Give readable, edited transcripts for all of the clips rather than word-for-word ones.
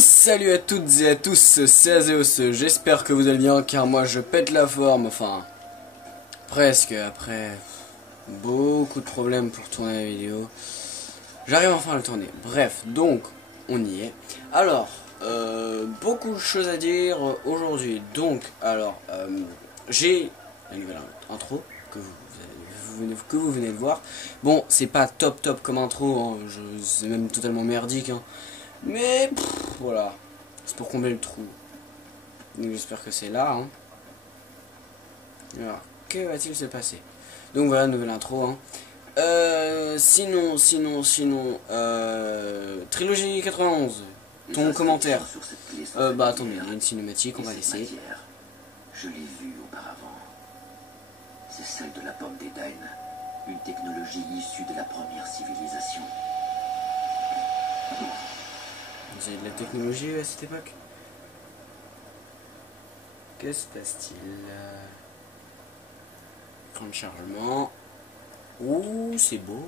Et salut à toutes et à tous, c'est Azéos, j'espère que vous allez bien car moi je pète la forme, enfin presque, après beaucoup de problèmes pour tourner la vidéo. J'arrive enfin à le tourner, bref, donc on y est. Alors, beaucoup de choses à dire aujourd'hui, donc j'ai la nouvelle intro que vous venez de voir. Bon, c'est pas top comme intro, hein, c'est même totalement merdique, hein. Mais voilà, c'est pour combler le trou. Donc j'espère que c'est là. Hein. Alors, que va-t-il se passer? Donc voilà, nouvelle intro. Hein. Sinon, Trilogie 91, ton commentaire. Bah attendez, il y a une cinématique, on va laisser. Je l'ai vue auparavant. C'est celle de la pomme d'Éden, une technologie issue de la première civilisation. Vous avez de la technologie à cette époque? Que se passe-t-il? Temps de chargement. Ouh, c'est beau.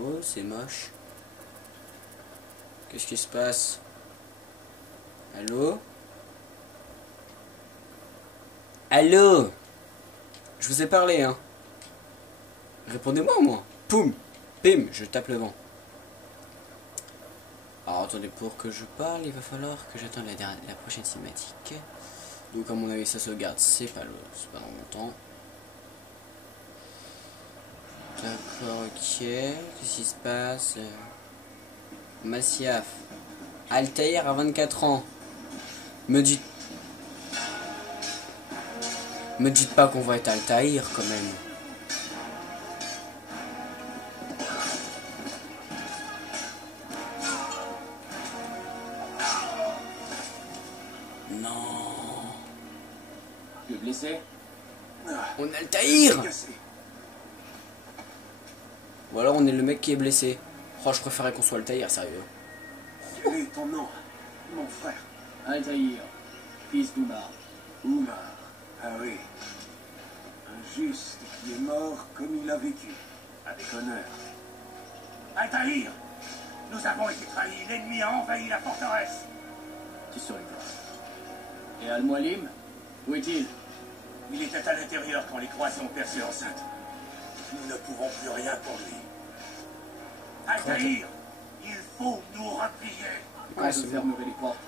Oh, c'est moche. Qu'est-ce qui se passe? Allô? Allô? Je vous ai parlé, hein. Répondez-moi, moi. Poum! Pim! Je tape le vent. Alors attendez, pour que je parle, il va falloir que j'attende la prochaine cinématique. Donc à mon avis ça sauvegarde, c'est pas dans longtemps. D'accord, ok. Qu'est-ce qui se passe? Massiaf. Altaïr à 24 ans. Me dites pas qu'on va être Altaïr quand même. Non. Tu es blessé? On est Altaïr. Ou alors on est le mec qui est blessé. Oh, je préférais qu'on soit Altaïr, sérieux. Quel est ton nom, mon frère? Altaïr, fils d'Oumar. Oumar. Ah oui. Un juste qui est mort comme il a vécu, avec honneur. Altaïr, nous avons été trahis. L'ennemi a envahi la forteresse. Tu survivras. Et Al-Mualim, où est-il? Il était à l'intérieur quand les croisés ont percé l'enceinte. Nous ne pouvons plus rien pour lui. Altaïr, il faut nous replier. Quand vous fermerez les portes,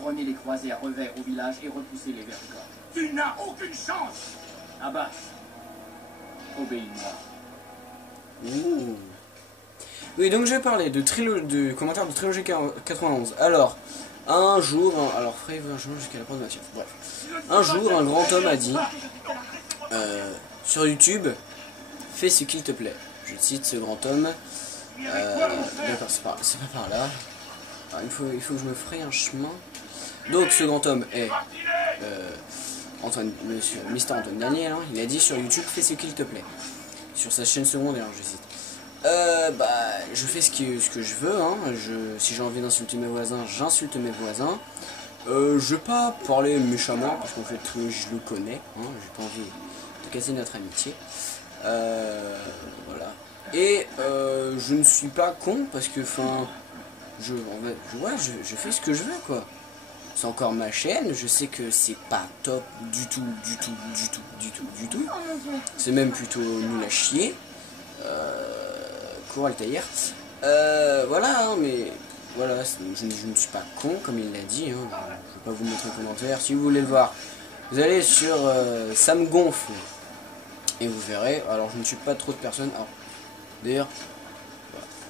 prenez les croisés à revers au village et repoussez les vers du corps. Tu n'as aucune chance. Abbas, obéis-moi. Ouh. Oui, donc je vais parler de commentaire de Trilogie 91. Alors, un jour, alors Frey veut un chemin jusqu'à la porte de Mathieu. Bref. Un jour, un grand homme a dit sur YouTube, fais ce qu'il te plaît. Je cite ce grand homme. D'accord, c'est pas par là. Alors, il faut que je me fraye un chemin. Donc ce grand homme est monsieur Mister Antoine Daniel. Hein, il a dit sur YouTube, fais ce qu'il te plaît. Sur sa chaîne secondaire, je cite. Je fais ce que je veux. Hein. Si j'ai envie d'insulter mes voisins, j'insulte mes voisins. Je vais pas parler méchamment parce qu'en fait je le connais. Hein. J'ai pas envie de casser notre amitié. Voilà. Et je ne suis pas con parce que je fais ce que je veux quoi. C'est encore ma chaîne, je sais que c'est pas top du tout. C'est même plutôt nul à chier. Cours Altaïr. Voilà, hein, mais voilà, je ne suis pas con comme il l'a dit. Hein. Je vais pas vous montrer un commentaire. Si vous voulez le voir, vous allez sur ça me gonfle et vous verrez. Alors je ne suis pas trop de personnes. D'ailleurs,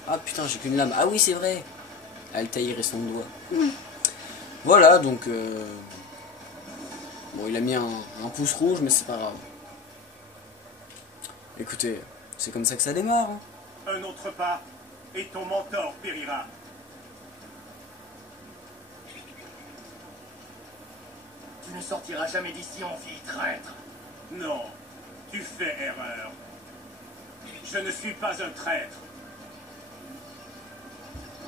ah putain, j'ai qu'une lame. Ah oui, c'est vrai. Altaïr et son doigt. Voilà, donc bon, il a mis un pouce rouge, mais c'est pas grave. Écoutez, c'est comme ça que ça démarre. Hein. Un autre pas, et ton mentor périra. Tu ne sortiras jamais d'ici en vie, traître. Non, tu fais erreur. Je ne suis pas un traître.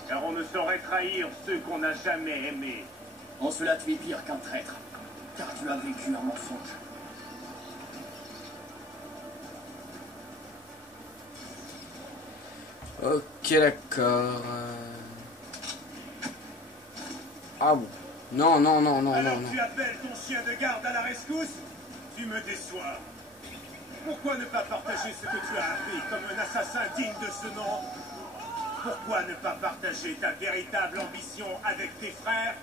Car on ne saurait trahir ceux qu'on n'a jamais aimés. En cela, tu es pire qu'un traître, car tu as vécu un mensonge. Ok. Ok, d'accord. Ah bon. Non, non, non, non, Alors non, non. tu appelles ton chien de garde à la rescousse? Tu me déçois. Pourquoi ne pas partager ce que tu as appris comme un assassin digne de ce nom? Pourquoi ne pas partager ta véritable ambition avec tes frères?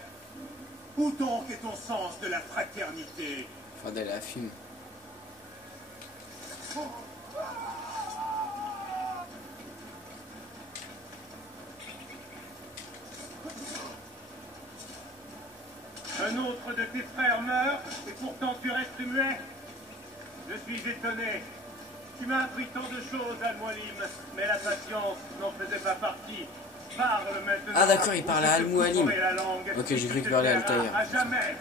Où donc est ton sens de la fraternité? Faudrait aller à la film. Un autre de tes frères meurt et pourtant tu restes muet? Je suis étonné. Tu m'as appris tant de choses, Al-Mualim, mais la patience n'en faisait pas partie. Parle maintenant. Ah d'accord, il parle à ou je te Al-Mualim. couperai la langue Ok, et j'ai tu cru te qu'il parlait à tairas Altaïr. à jamais.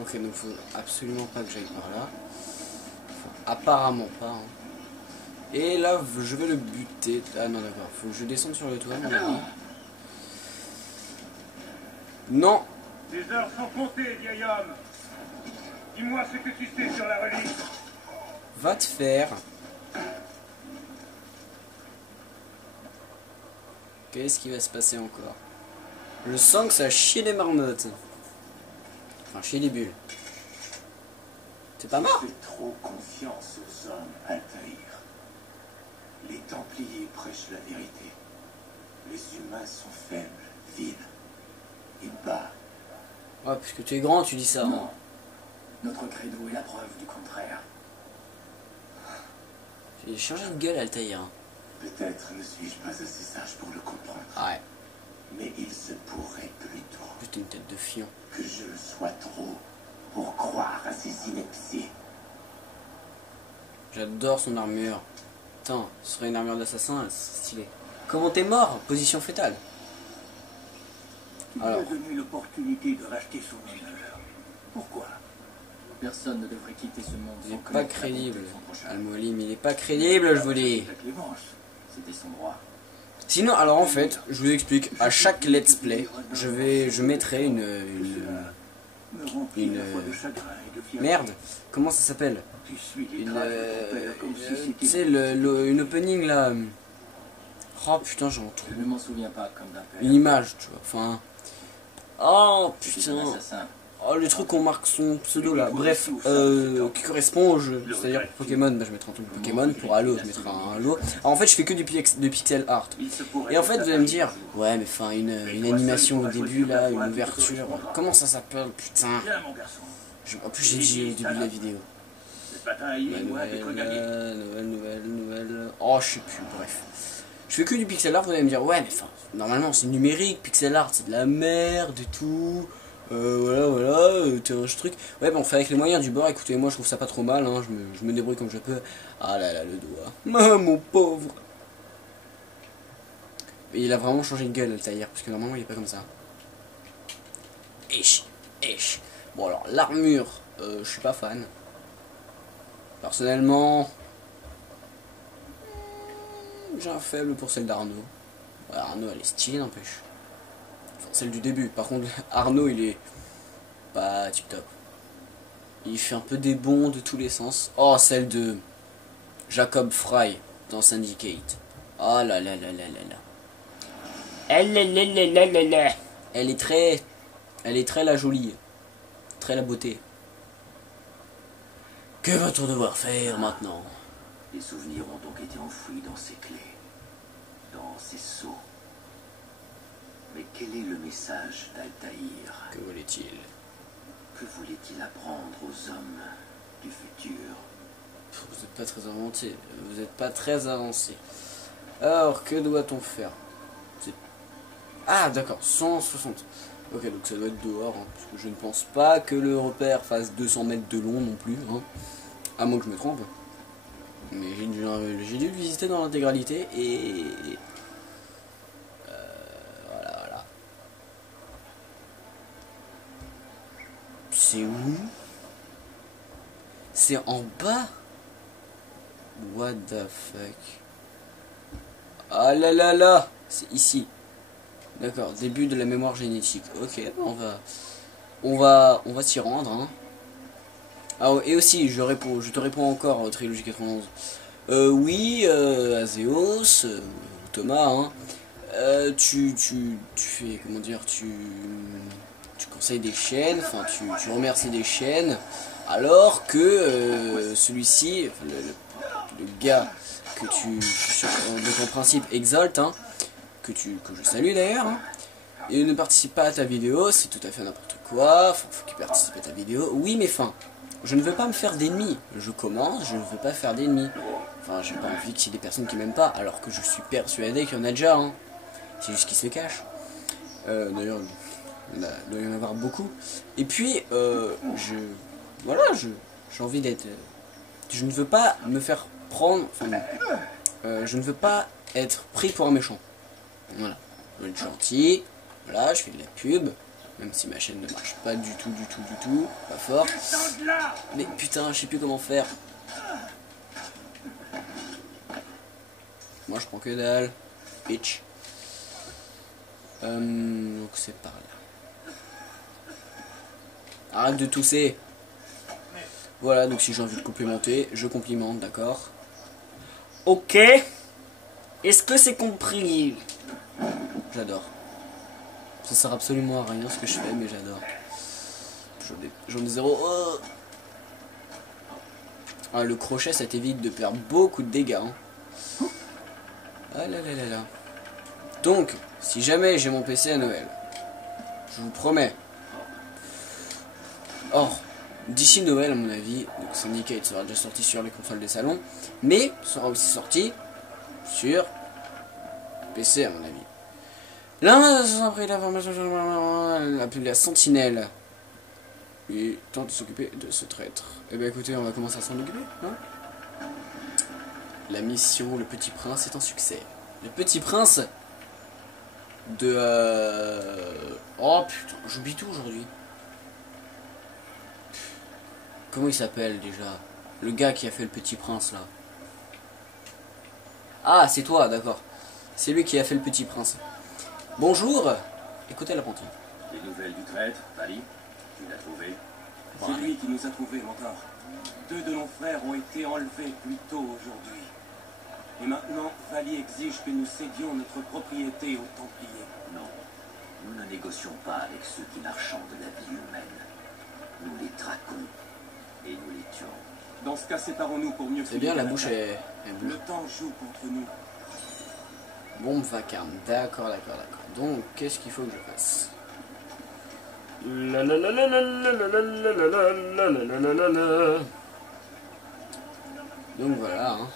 Ok, donc faut absolument pas que j'aille par là. Enfin, apparemment pas. Hein. Et là, je vais le buter. Ah non, d'accord. Faut que je descende sur le toit, mon ami. Non. Les heures sont comptées, vieil homme. Dis-moi ce que tu sais sur la relique. Va te faire. Qu'est-ce qui va se passer encore? Je sens que ça chie les marmottes. Enfin, chie les bulles. C'est pas mort? Fais trop confiance aux hommes, Altaïr. Les Templiers prêchent la vérité. Les humains sont faibles, vils et bas. Ouais, puisque tu es grand, tu dis ça. Hein. Non. Notre credo est la preuve du contraire. J'ai changé de gueule, Altaïr. Hein. Peut-être ne suis-je pas assez sage pour le comprendre. Ouais, Mais il se pourrait plutôt putain, une tête de fion. que je le sois trop pour croire à ces inepties. J'adore son armure. Putain, ce serait une armure d'assassin, c'est stylé. Comment t'es mort? Position fétale. Tu Alors. lui as donné l'opportunité de racheter son honneur. Pourquoi? Personne ne devrait quitter ce monde Il sans est pas connaître la crédible. bonté de son prochain. Al-Mualim, il est pas crédible, je vous dis. La clémence. C'était son droit. Sinon, alors en fait, je vous explique, à chaque let's play, je mettrai une Me remplit à la fois de chagrin et de fierté. merde, comment ça s'appelle? Tu suis les Une, traces de ton père comme si c'était... tu sais, une opening là. Oh putain, j'en trouve Je ne m'en souviens pas comme d'un père. une image, tu vois, enfin. Oh C'était un putain. assassin. Oh, le truc qu'on marque son pseudo là, bref, qui correspond au jeu. C'est-à-dire pour Pokémon, bah, je mettrai un truc de Pokémon, pour Halo, je mettrai un Halo. Alors en fait, je fais que du pixel art. Il se pourrait Et en que fait, ça vous allez me t'arrive dire, un jour. ouais, mais enfin, une animation au début là, une ouverture, comment ça s'appelle, putain. Viens, mon garçon. En plus, j'ai dit au début de la vidéo. C'est pas taillé, moi, des Nouvelle. Oh, je sais plus, bref. Je fais que du pixel art, vous allez me dire, ouais, mais enfin, normalement c'est numérique, pixel art c'est de la merde et tout. Voilà, t'es un truc. Ouais, bon, on fait avec les moyens du bord, écoutez, moi je trouve ça pas trop mal, hein, je me débrouille comme je peux. Ah là là, le doigt. Ah, mon pauvre. Et il a vraiment changé de gueule, Altaïr, parce que normalement il est pas comme ça. Esh. Bon, alors, l'armure, je suis pas fan. Personnellement, j'ai un faible pour celle d'Arnaud. Ouais, Arnaud, elle est stylée, n'empêche. Enfin, celle du début. Par contre, Arnaud, il est pas tip top. Il fait un peu des bonds de tous les sens. Oh, celle de Jacob Fry dans Syndicate. Oh là là là là là là. Elle est très la jolie. Très la beauté. Que va-t-on devoir faire maintenant? Les souvenirs ont donc été enfouis dans ces clés, dans ces sceaux. Mais quel est le message d'Altaïr? Que voulait-il? Que voulait-il apprendre aux hommes du futur? Vous n'êtes pas très avancé. Vous n'êtes pas très avancé. Alors, que doit-on faire? Ah, d'accord, 160. Ok, donc ça doit être dehors, hein, parce que je ne pense pas que le repère fasse 200 mètres de long non plus, hein, à moins que je me trompe. Mais j'ai dû le visiter dans l'intégralité et... voilà. C'est où? C'est en bas? What the fuck? Ah là là là! C'est ici. D'accord, début de la mémoire génétique. Ok, on va s'y rendre. Hein. Ah, et aussi, je te réponds encore, Trilogie 91. Oui, Azéos, Thomas, hein, tu fais, comment dire, tu conseilles des chaînes, enfin, tu remercies des chaînes, alors que celui-ci, enfin, le gars que de ton principe exalte, hein, que je salue d'ailleurs, hein, et ne participe pas à ta vidéo, c'est tout à fait n'importe quoi, faut qu'il participe à ta vidéo, oui mais fin, je ne veux pas me faire d'ennemis, je commence, je ne veux pas faire d'ennemis, enfin j'ai pas envie qu'il y ait des personnes qui m'aiment pas, alors que je suis persuadé qu'il y en a déjà, hein. C'est juste qu'ils se cachent, d'ailleurs il doit y en avoir beaucoup, et puis voilà, j'ai envie d'être, je ne veux pas me faire prendre, enfin, je ne veux pas être pris pour un méchant, voilà, je veux être gentil. Voilà, je fais de la pub, même si ma chaîne ne marche pas du tout, pas fort. Mais putain, je sais plus comment faire. Moi, je prends que dalle. Bitch. Donc c'est par là. Arrête de tousser. Voilà, donc si j'ai envie de complimenter, je complimente, d'accord. Ok. Est-ce que c'est compris? J'adore. Ça sert absolument à rien ce que je fais, mais j'adore. J'en ai zéro. Oh. Ah, le crochet, ça t'évite de perdre beaucoup de dégâts. Hein. Ah là là là là. Donc, si jamais j'ai mon PC à Noël, je vous promets. Or, d'ici Noël, à mon avis, donc Syndicate sera déjà sorti sur les consoles des salons, mais sera aussi sorti sur PC, à mon avis. Là, après l'information, appelé la Sentinelle. Et tente de s'occuper de ce traître. Eh bien écoutez, on va commencer à s'en occuper, hein. La mission, le Petit Prince est un succès. Le Petit Prince de... Oh putain, j'oublie tout aujourd'hui. Comment il s'appelle déjà? Le gars qui a fait le Petit Prince là. Ah, c'est toi, d'accord. C'est lui qui a fait le Petit Prince. Bonjour, écoutez l'apprenti. Les nouvelles du traître, Vali, tu l'as trouvé? C'est lui qui nous a trouvés, mentor. 2 de nos frères ont été enlevés plus tôt aujourd'hui. Et maintenant, Vali exige que nous cédions notre propriété aux Templiers. Non, nous ne négocions pas avec ceux qui marchandent la vie humaine. Nous les traquons et nous les tuons. Dans ce cas, séparons-nous pour mieux... C'est bien, la bouche est bleue. Le temps joue contre nous. Bombe vacarme, d'accord. Donc, qu'est-ce qu'il faut que je fasse? Donc voilà, hein.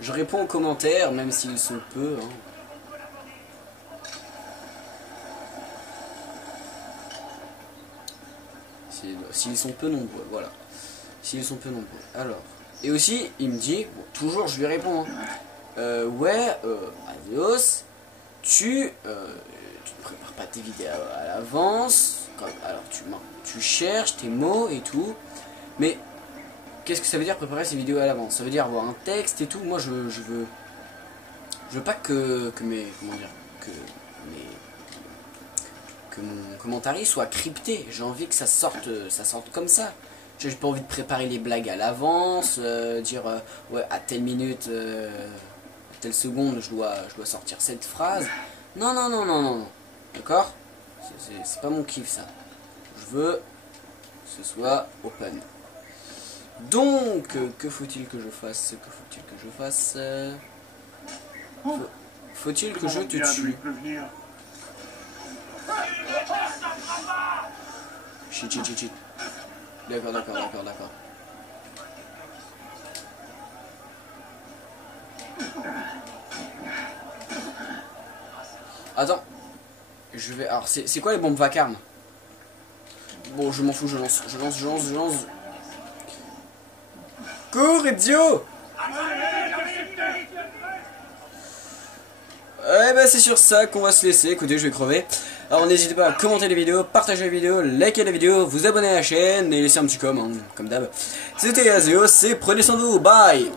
Je réponds aux commentaires, même s'ils sont peu, hein. S'ils sont peu nombreux, voilà. S'ils sont peu nombreux. Alors, et aussi, il me dit, bon, toujours je lui réponds, hein. Ouais, Azéos, tu ne prépares pas tes vidéos à l'avance, alors tu cherches tes mots et tout, mais qu'est-ce que ça veut dire préparer ces vidéos à l'avance? Ça veut dire avoir un texte et tout. Moi je veux pas que mon commentaire soit crypté. J'ai envie que ça sorte comme ça. J'ai pas envie de préparer les blagues à l'avance, dire ouais à telle minute, à telle seconde je dois sortir cette phrase. Non. D'accord? C'est pas mon kiff ça. Je veux que ce soit open. Donc, que faut-il que je fasse? Faut-il que je te tue? Shit. D'accord. Attends. Je vais... Alors, c'est quoi les bombes vacarmes? Bon, je m'en fous, je lance. Cours, idiot! Eh ben c'est sur ça qu'on va se laisser. Écoutez, je vais crever. Alors n'hésitez pas à commenter les vidéos, partager les vidéos, liker la vidéo, vous abonner à la chaîne et laisser un petit com, hein, comme d'hab. C'était Azéos et prenez soin de vous. Bye!